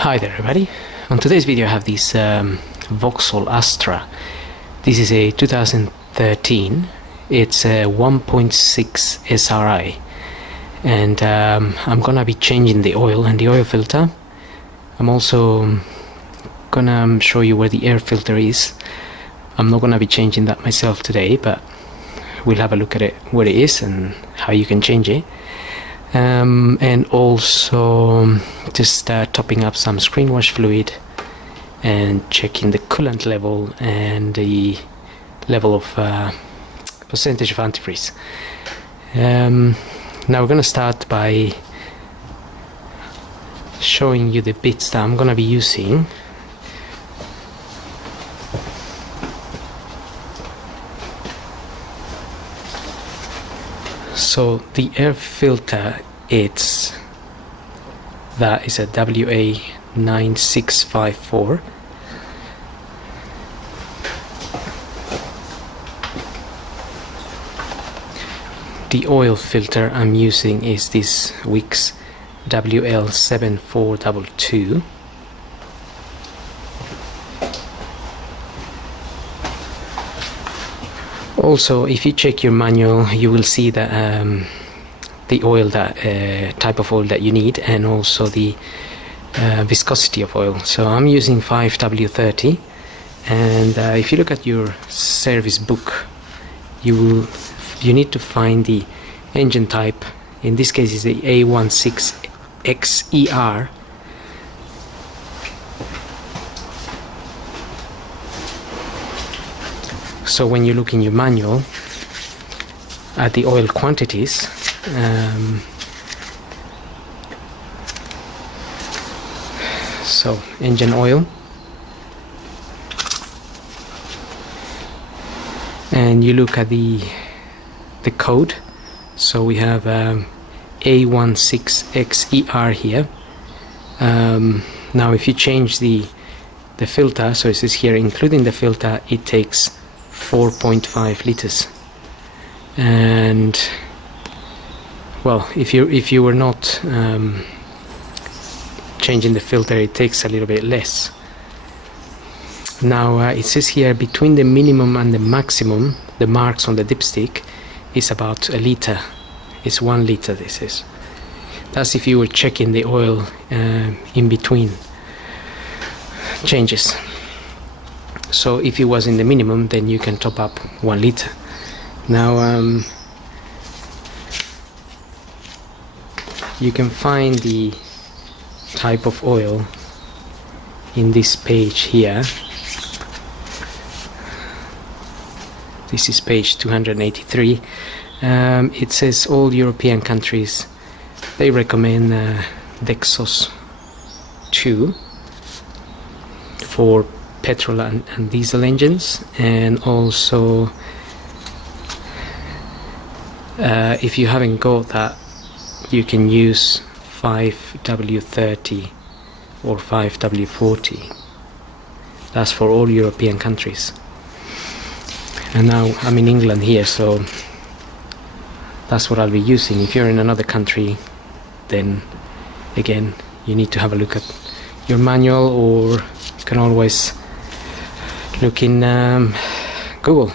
Hi there everybody. On today's video I have this Vauxhall Astra. This is a 2013. It's a 1.6 SRI, and I'm gonna be changing the oil and the oil filter. I'm also gonna show you where the air filter is. I'm not gonna be changing that myself today, but we'll have a look at it, where it is and how you can change it. And also just topping up some screen wash fluid and checking the coolant level and the level of percentage of antifreeze. Now we're going to start by showing you the bits that I'm going to be using. So the air filter, that is a WA9654. The oil filter I'm using is this Wix WL7422. Also, if you check your manual, you will see that the oil, that type of oil that you need, and also the viscosity of oil. So I'm using 5W30, and if you look at your service book, you need to find the engine type. In this case, is the A16XER. So when you look in your manual at the oil quantities, so engine oil, and you look at the code, so we have A16XER here. Now if you change the filter, so it says here including the filter, it takes 4.5 liters, and well, if you were not changing the filter, it takes a little bit less. Now it says here between the minimum and the maximum, the marks on the dipstick is about a liter. It's 1 liter. This is, that's if you were checking the oil in between changes. So if it was in the minimum, then you can top up 1 liter. Now you can find the type of oil in this page here. This is page 283. It says all European countries, they recommend Dexos 2 for petrol and diesel engines, and also if you haven't got that, you can use 5W30 or 5W40. That's for all European countries. And now I'm in England here, so that's what I'll be using. If you're in another country, then again you need to have a look at your manual, or you can always look in Google.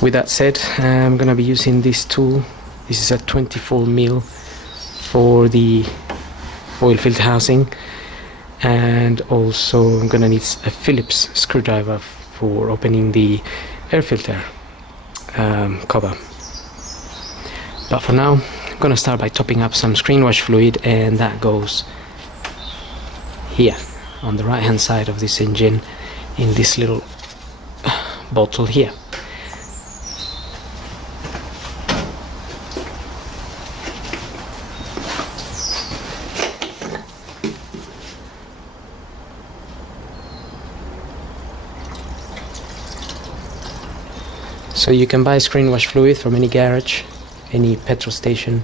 With that said, I'm gonna be using this tool. This is a 24mm for the oil filter housing, and also I'm gonna need a Phillips screwdriver for opening the air filter cover. But for now, I'm gonna start by topping up some screen wash fluid, and that goes here on the right hand side of this engine in this little bottle here. So you can buy screen wash fluid from any garage, any petrol station,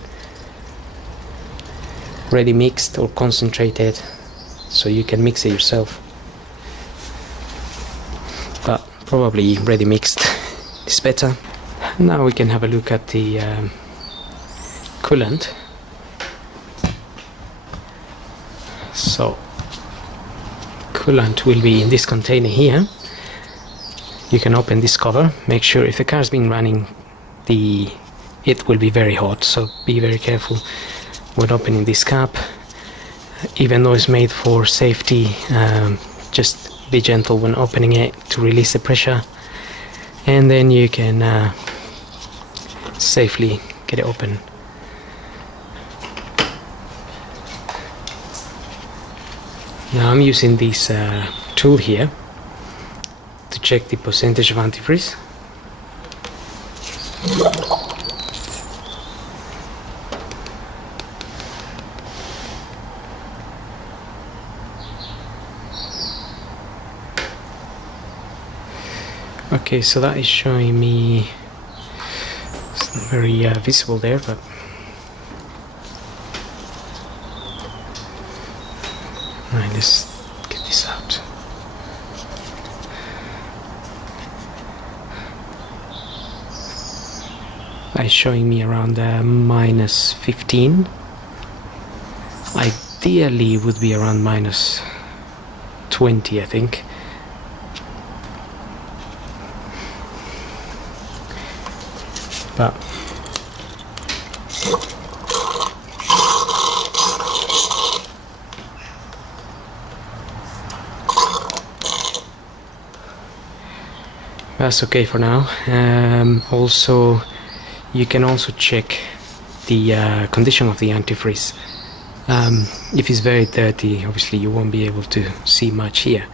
ready mixed or concentrated, so you can mix it yourself. But probably ready mixed is better. Now we can have a look at the coolant. So coolant will be in this container here. You can open this cover. Make sure if the car's been running, it will be very hot, so be very careful when opening this cap. Even though it's made for safety, just be gentle when opening it to release the pressure, and then you can safely get it open. Now I'm using this tool here to check the percentage of antifreeze. Okay, so that is showing me, it's not very visible there, but right, let's get this out. That is showing me around minus 15. Ideally would be around minus 20, I think. But that's okay for now. Also, you can also check the condition of the antifreeze. If it's very dirty, obviously you won't be able to see much here.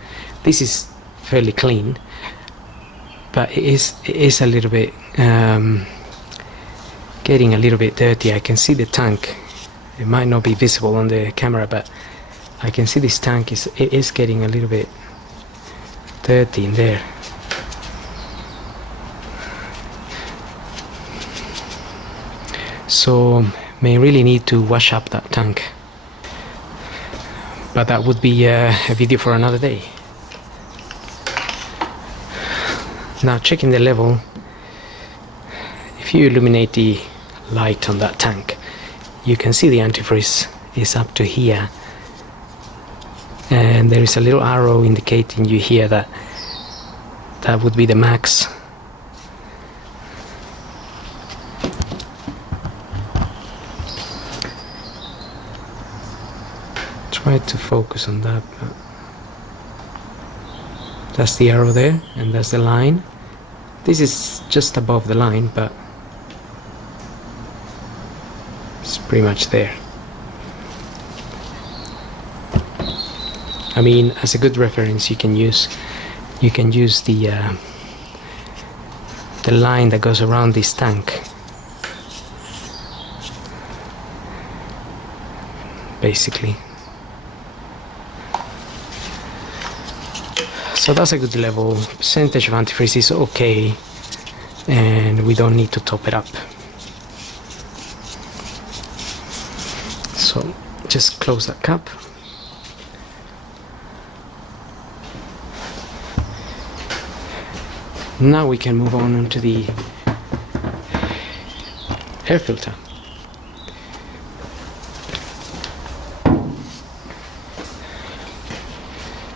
This is fairly clean, but it is a little bit getting a little bit dirty. I can see the tank. It might not be visible on the camera, but I can see this tank is getting a little bit dirty in there. So may really need to wash up that tank, but that would be a video for another day. Now checking the level, if you illuminate the light on that tank, you can see the antifreeze is up to here, and there is a little arrow indicating you here that would be the max. Try to focus on that, but that's the arrow there, and that's the line. This is just above the line, but it's pretty much there. I mean, as a good reference, you can use the line that goes around this tank, basically. So that's a good level. Percentage of antifreeze is okay, and we don't need to top it up. So just close that cap. Now we can move on to the air filter.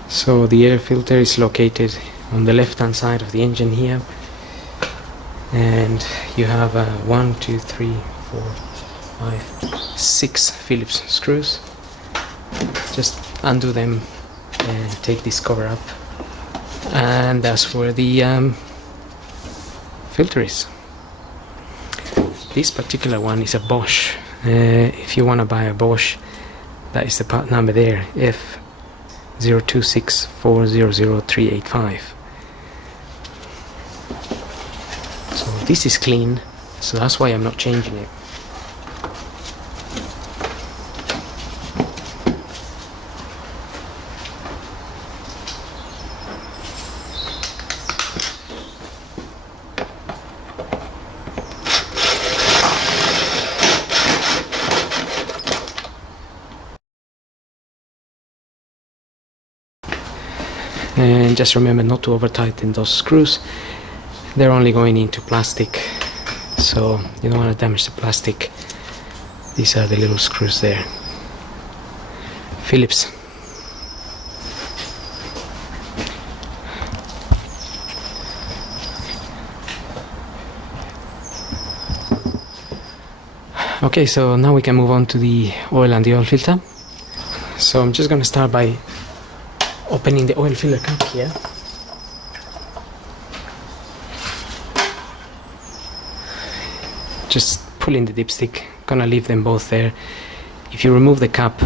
So the air filter is located on the left hand side of the engine here, and you have 1, 2, 3, 4, 5, 6 Phillips screws. Just undo them and take this cover up, and that's where the filter is. This particular one is a Bosch. If you want to buy a Bosch, that is the part number there, F0264000385. So this is clean, so that's why I'm not changing it. And just remember not to over tighten those screws. They're only going into plastic so you don't want to damage the plastic. These are the little screws there. Phillips. Okay, so now we can move on to the oil and the oil filter. So I'm just going to start by opening the oil filler cap here. Just pulling the dipstick, gonna leave them both there. If you remove the cap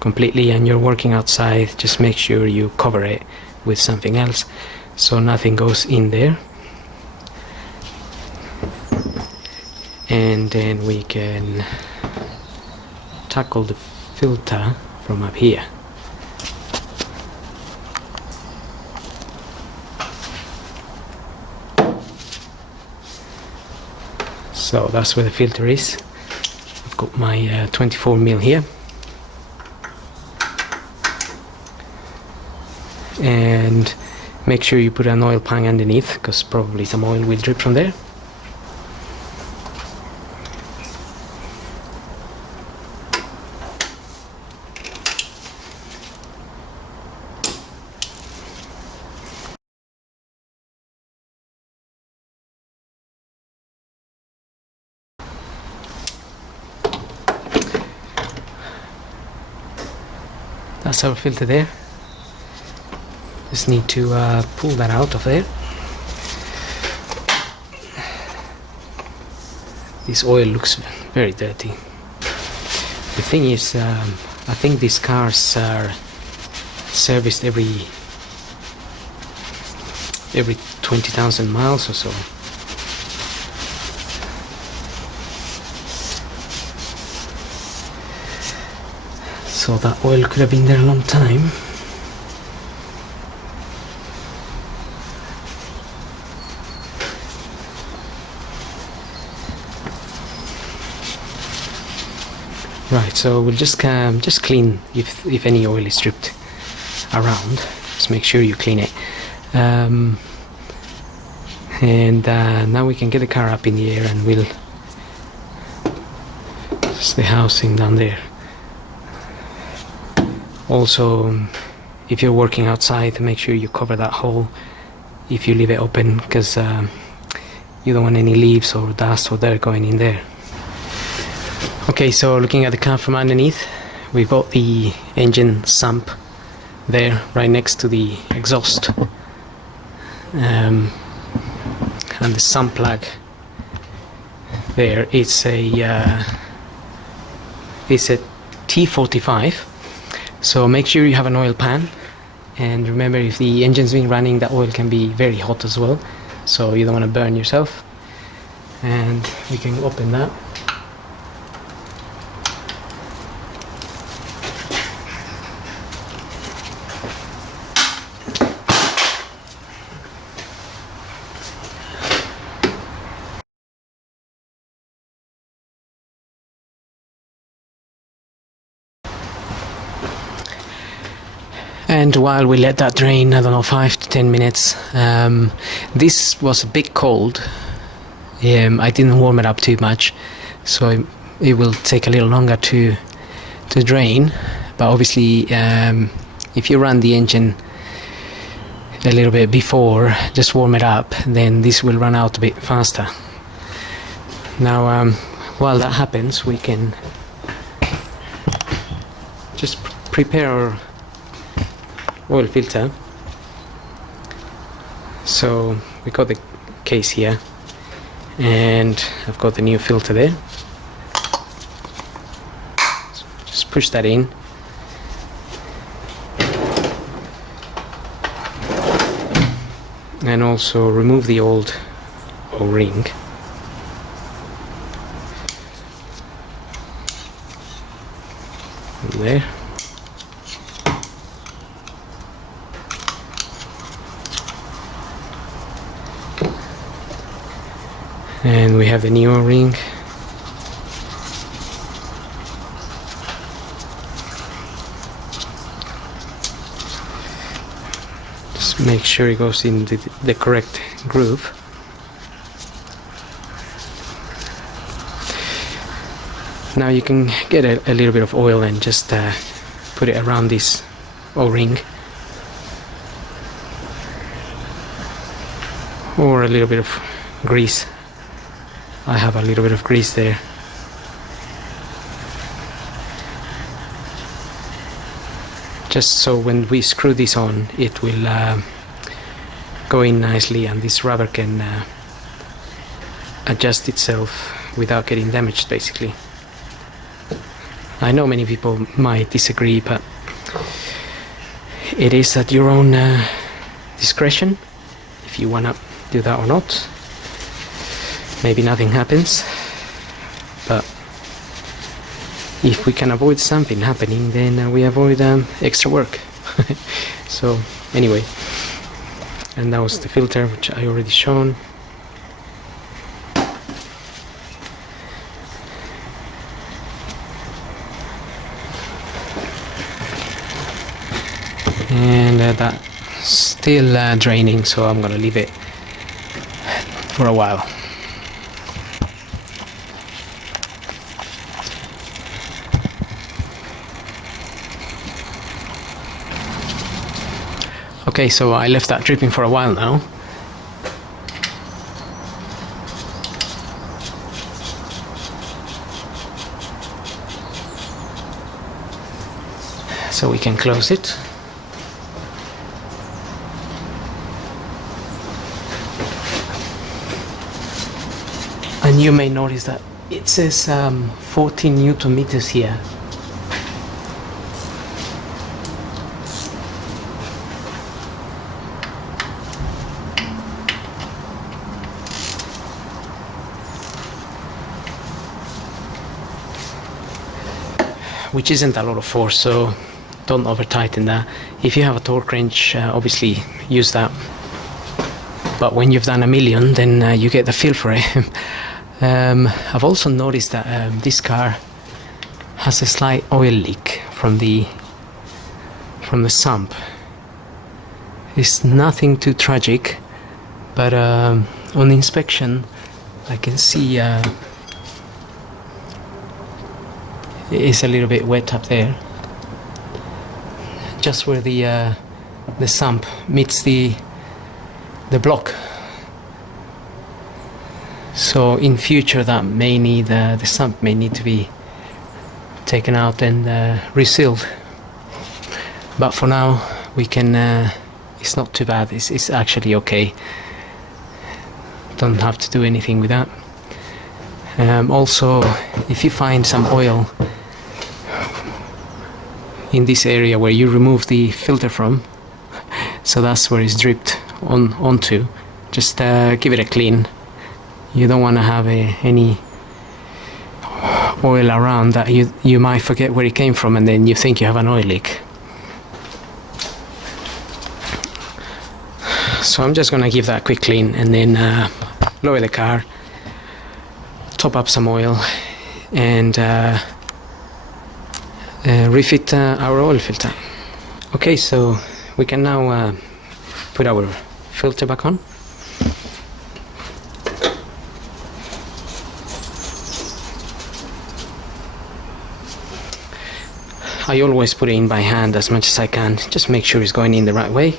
completely and you're working outside, just make sure you cover it with something else so nothing goes in there. And then we can tackle the filter from up here. So that's where the filter is. I've got my 24mm here. And make sure you put an oil pan underneath, because probably some oil will drip from there. That's our filter there. Just need to pull that out of there. This oil looks very dirty. The thing is, I think these cars are serviced every 20,000 miles or so. So that oil could have been there a long time. Right, so we'll just clean if any oil is dripped around. Just make sure you clean it. And now we can get the car up in the air, and we'll just the housing down there. Also, if you're working outside, make sure you cover that hole if you leave it open, because you don't want any leaves or dust or dirt going in there. Okay, so looking at the car from underneath, we've got the engine sump there right next to the exhaust, and the sump plug there. It's a T45. So make sure you have an oil pan, and remember, if the engine's been running, that oil can be very hot as well, so you don't want to burn yourself. And we can open that. And while we let that drain, I don't know, 5 to 10 minutes, this was a bit cold. I didn't warm it up too much, so it will take a little longer to drain. But obviously, if you run the engine a little bit before, just warm it up, then this will run out a bit faster. Now, while that happens, we can just prepare our oil filter. So we got the case here, and I've got the new filter there. So just push that in, and also remove the old O-ring. There. And we have the new O-ring. Just make sure it goes in the correct groove. Now you can get a little bit of oil and just put it around this O-ring, or a little bit of grease. I have a little bit of grease there. Just so when we screw this on, it will go in nicely, and this rubber can adjust itself without getting damaged, basically. I know many people might disagree, but it is at your own discretion if you want to do that or not. Maybe nothing happens, but if we can avoid something happening, then we avoid extra work. So anyway, and that was the filter, which I already shown. And that's still draining, so I'm gonna leave it for a while. Okay, so I left that dripping for a while now. So we can close it. And you may notice that it says 14 Newton meters here. Which isn't a lot of force, so don't over tighten that. If you have a torque wrench, obviously use that. But when you've done a million, then you get the feel for it. I've also noticed that this car has a slight oil leak from the sump. It's nothing too tragic, but on inspection I can see it is a little bit wet up there, just where the sump meets the block. So in future that may need the sump may need to be taken out and resealed. But for now we can. It's not too bad. It's actually okay. Don't have to do anything with that. Also, if you find some oil in this area where you remove the filter from, so that's where it's dripped onto, just give it a clean. You don't want to have any oil around that you might forget where it came from, and then you think you have an oil leak. So I'm just gonna give that a quick clean and then lower the car, top up some oil, and refit our oil filter. Okay, so we can now put our filter back on. I always put it in by hand as much as I can, just make sure it's going in the right way.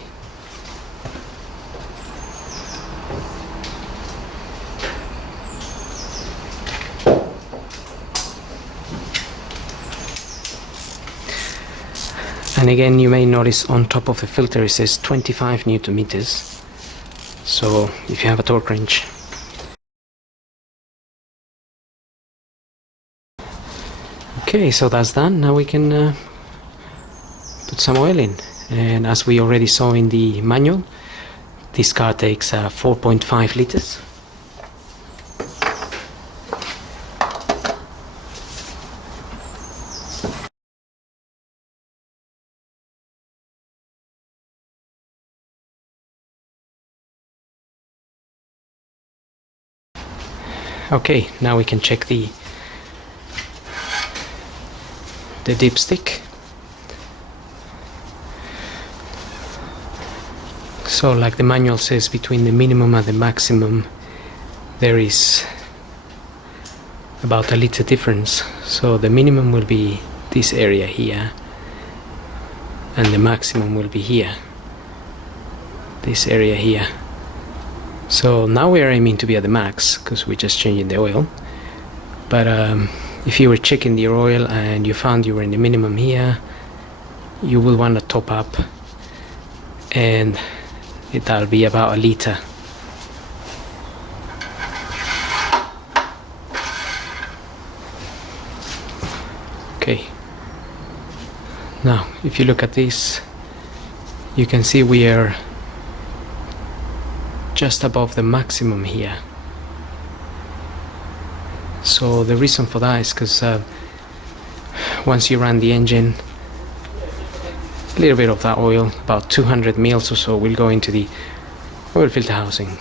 And again, you may notice on top of the filter it says 25 Newton meters. So if you have a torque wrench. Okay, so that's done. Now we can put some oil in. And as we already saw in the manual, this car takes 4.5 liters. Okay, now we can check the dipstick. So like the manual says, between the minimum and the maximum there is about a liter difference. So the minimum will be this area here, and the maximum will be here, this area here. So now we are aiming to be at the max because we're just changing the oil. But if you were checking your oil and you found you were in the minimum here, you will want to top up, and that'll be about a liter. Okay, now if you look at this, you can see we are just above the maximum here. So the reason for that is because once you run the engine, a little bit of that oil, about 200 mils or so, will go into the oil filter housing.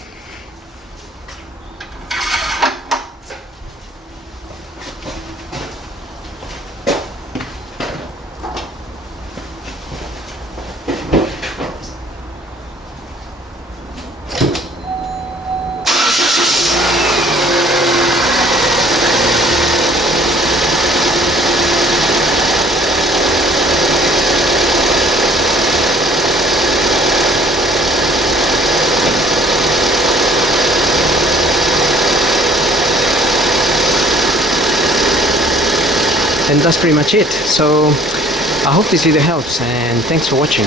And that's pretty much it. So I hope this video helps, and thanks for watching.